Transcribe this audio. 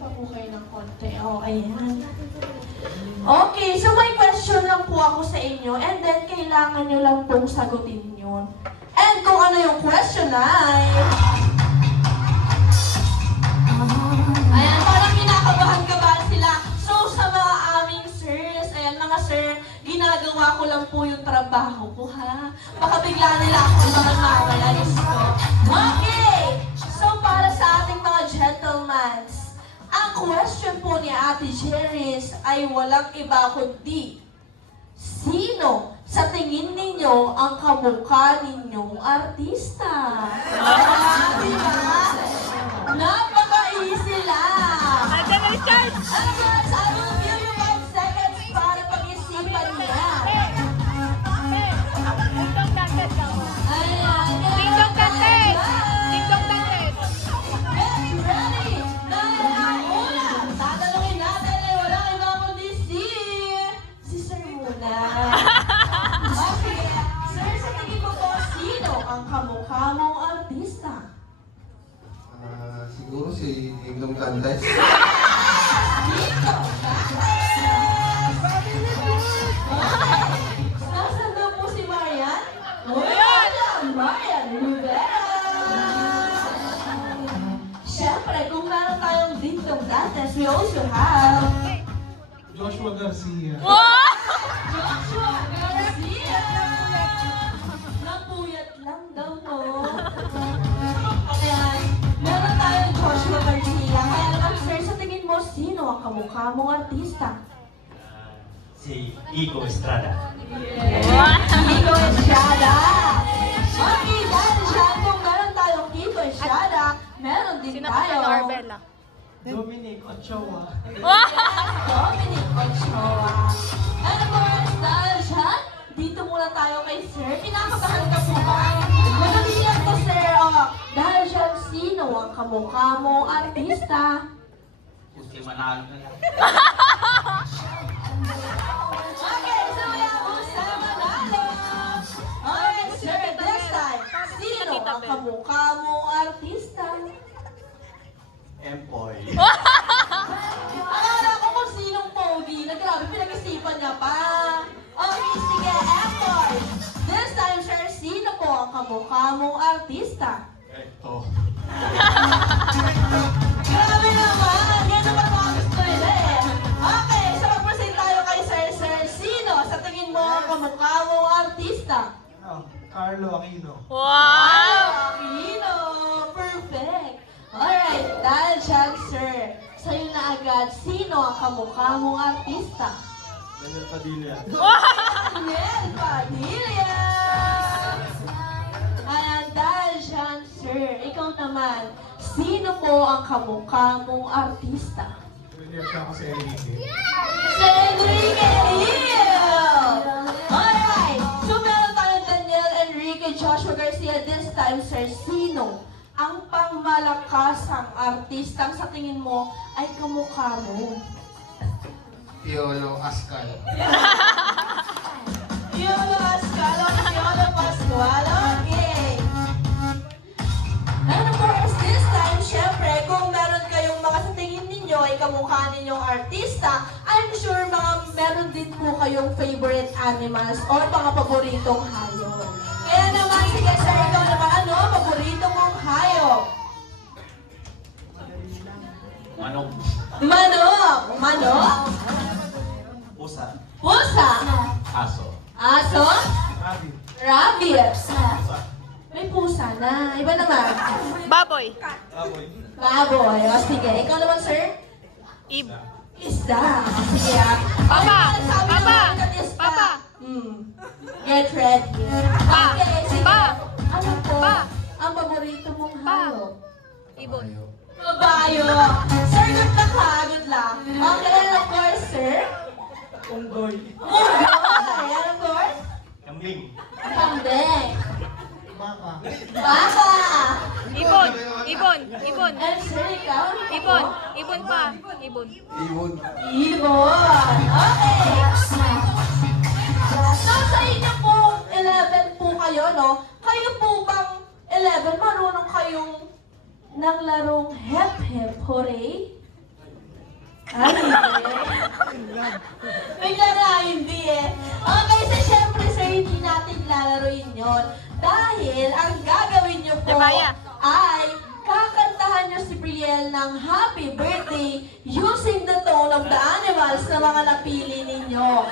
pa po kayo ng konti. Oh, ayan. Okay, so may question lang po ako sa inyo and then kailangan nyo lang pong sagutin yun. And kung ano yung question ay... Ayan, parang kinakabahan-kabahan sila. So, sa mga aming sirs, ayan mga sir, ginagawa ko lang po yung trabaho ko, ha? Baka bigla nila ako mga mamayalis ko. Okay! So, para sa ating mga gentlemen, ang question po ni Ate Jeris ay walang iba kundi, sino sa tingin ninyo ang kamukha ninyong artista? Diba? Napaka-easy lang! Andiyan na, Richard! Ano guys, I will give you 5 seconds para pag-isipan niya. Dingdong dantes ka mo. Ayan. Dingdong dantes! Dingdong dantes! Get ready! Dahil ang una, tatanungin natin ay walang iba kundi si Sir muna. Okay. Sir, sa tingin mo po, sino ang kamukha mong artista? Siguro si Dingdong Dantes. Dito! Nasaan daw po si Marian? Marian! Marian Rivera! Siyempre, kung meron tayong Dingdong Dantes, we also have Joshua Garcia. Joshua Garcia! Napuyat lang daw po. Ayan, meron tayong Joshua Garcia. Kaya naman, sir, sa tingin mo, sino ang kamukha mong artista? Si Kiko Estrada. Kiko Estrada! Okay, dahil dyan, kung meron tayong Kiko Estrada, meron din Sino tayo. ka Arbella? Dominic Ochoa. Dominic Ochoa. And of course, dahil dyan, dito muna tayo kay Sir. Pinakabahan ka po ba? Madali lang to, Sir. Oh, dahil dyan, sino ang kamukha mong artista? Puti manalo na yan. Okay, so we have Jose Manalo. Okay, Sir, this time, sino ang kamukha mong artista? Empoy. Akala ko kung sinong pogi na grabe pinag-isipan niya pa. Okay, sige, Empoy. This time, Sir, sino po ang kamukha mong artista? Ito. Grabe naman! Yan naman mga gusto nila eh. Okay, so mag-proceed tayo kay Sir. Sir, sino sa tingin mo ang kamukha mong artista? Carlo Aquino. Wow! Aquino! Perfect! Alright, dahil dyan, Sir, sa'yo na agad, sino ang kamukha mong artista? Daniel Padilla. Daniel Padilla! Ayan, dahil dyan, Sir, ikaw naman, sino po ang kamukha mong artista? Pwede siya ako sa Enrique. Si Enrique Hill! Alright, so meron tayong Daniel Enrique Joshua Garcia. This time, Sir, sino ang pangmalakasang artistang sa tingin mo ay kamukha mo? Piolo Ascal. Piolo Pascual o Piolo Pascual? Okay. And of course, this time, syempre, kung meron kayong mga sa tingin ninyo ay kamukha ninyong artista, I'm sure mga meron din po kayong favorite animals or mga paboritong hayop. Kaya naman, sige sir, ikaw naman, ano, paborito mong hayop? Manok. Manok! Manok? Pusa. Pusa? Aso. Aso? Rabbit. Rabbit? Pusa. May pusa na. Iba naman. Baboy. Baboy. Baboy. O sige, ikaw naman sir? Ib. Isda. Sige ah. Papa! Ay, sabi Papa! naman ng isda. Papa! Get ready. Pa! Okay, sige. Pa! Ano po? Pa! Ang paborito mong Pa! hayop? Ibon. Kabayo. Sir, good luck ha. Good luck. Okay, and of course, sir? Unggoy. Unggoy. And of course? Kambing. Kambing. Baka. Baka. Ibon. Ibon. Ibon. And sir, ikaw? Ibon. Ibon pa. Ibon. Ibon. Ibon. Okay. So, sa inyo po, 11 po kayo, no? Kayo po bang 11, marunong kayong ng larong hep hep hooray? Ay, hindi. Bigla na, hindi eh. Okay, so syempre sir, hindi natin lalaroin yon. Dahil ang gagawin nyo po Demaya. ay kakantahan nyo si Brielle ng happy birthday using the tone of the animals na mga napili ninyo.